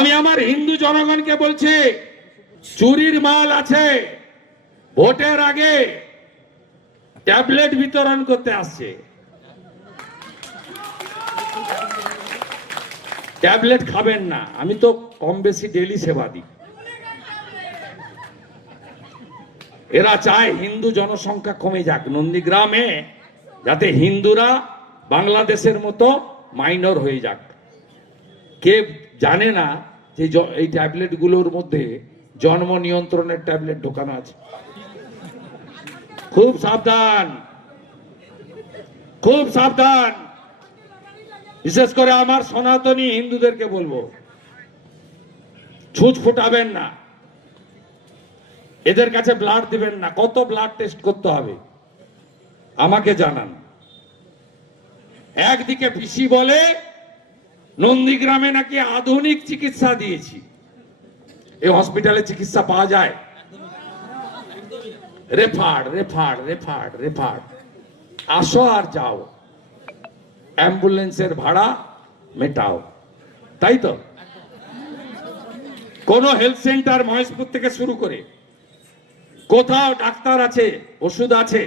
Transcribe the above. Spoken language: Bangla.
আমি আমার হিন্দু জনগণকে বলছি, চুরির মাল আছে, ভোটের আগে ট্যাবলেট বিতরণ করতে আসছে। ট্যাবলেট খাবেন না, আমি তো কম বেশি ডেলি সেবা দিই। এরা চায় হিন্দু জনসংখ্যা কমে যাক নন্দীগ্রামে, যাতে হিন্দুরা বাংলাদেশের মতো মাইনর হয়ে যাক। কে জানে না যে এই ট্যাবলেট গুলোর মধ্যে জন্ম নিয়ন্ত্রণের ট্যাবলেট ঢোকানো আছে। খুব সাবধান, খুব সাবধান। বিশেষ করে আমার সনাতনী হিন্দুদেরকে বলবো, ছুঁচ ফুটাবেন না, এদের কাছে ব্লাড দিবেন না। কত ব্লাড টেস্ট করতে হবে আমাকে জানান। একদিকে পিসি বলে নন্দীগ্রামে নাকি আধুনিক চিকিৎসা দিয়েছি, এই হসপিটালে চিকিৎসা পাওয়া যায়? Referred referred referred referred. আসো আর যাও, অ্যাম্বুলেন্সের ভাড়া মেটাও, তাই তো? কোন হেলথ সেন্টার মহেশপুর থেকে শুরু করে কোথাও ডাক্তার আছে, ওষুধ আছে?